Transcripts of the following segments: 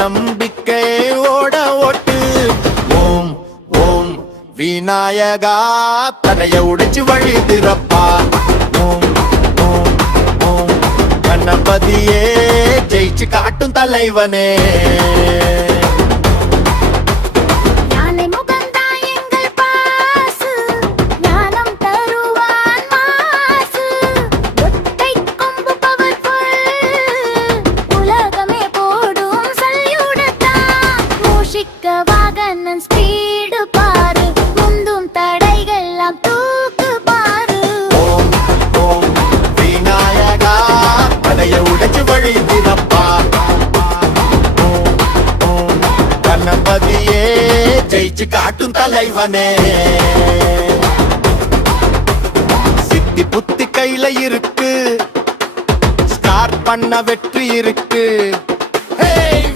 நம்பிக்கை ஓட ஓட்டு. ஓம் ஓம் விநாயகா தடைய உடைச்சு வழி திறப்பா. ஓம் ஓம் ஓம் கணபதியே ஜெயிச்சு காட்டும் தலைவனே. கணபதியே ஜெயிச்சு காட்டும் தலைவனே. சித்தி புத்தி கையில இருக்கு, ஸ்டார்ட் பண்ண வெற்றி இருக்கு.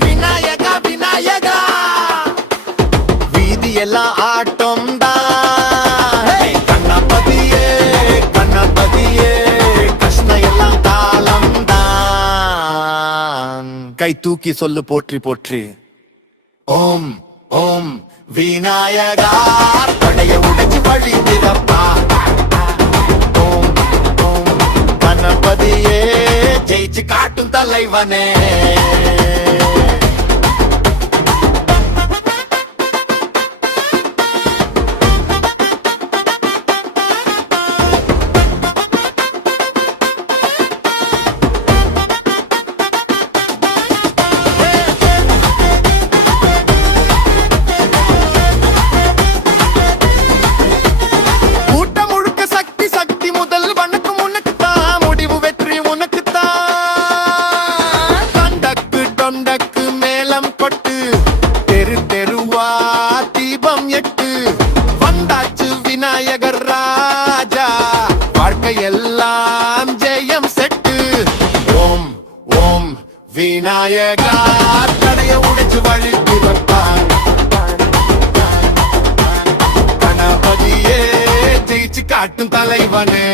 விநாயகா விநாயகா வீதி எல்லாம் ஆட்டம் தான். கணபதியே கணபதியே கிருஷ்ண எல்லாம் தாளம் தான். கை தூக்கி சொல்லு போற்றி போற்றி. ஓம் ஓம் விநாயகா படைய உடைச்சு வழி திறப்பா. ஓம் ஓம் கணபதியே ஜெயிச்சு காட்டும் தலைவனே. விநாயகர் ராஜா வாழ்க்கையெல்லாம் ஜெயம் செட்டு. ஓம் ஓம் விநாயகா தடைய உடைச்சு வழி திறப்பான். கணபதியே ஜெயிச்சு காட்டும் தலைவனே.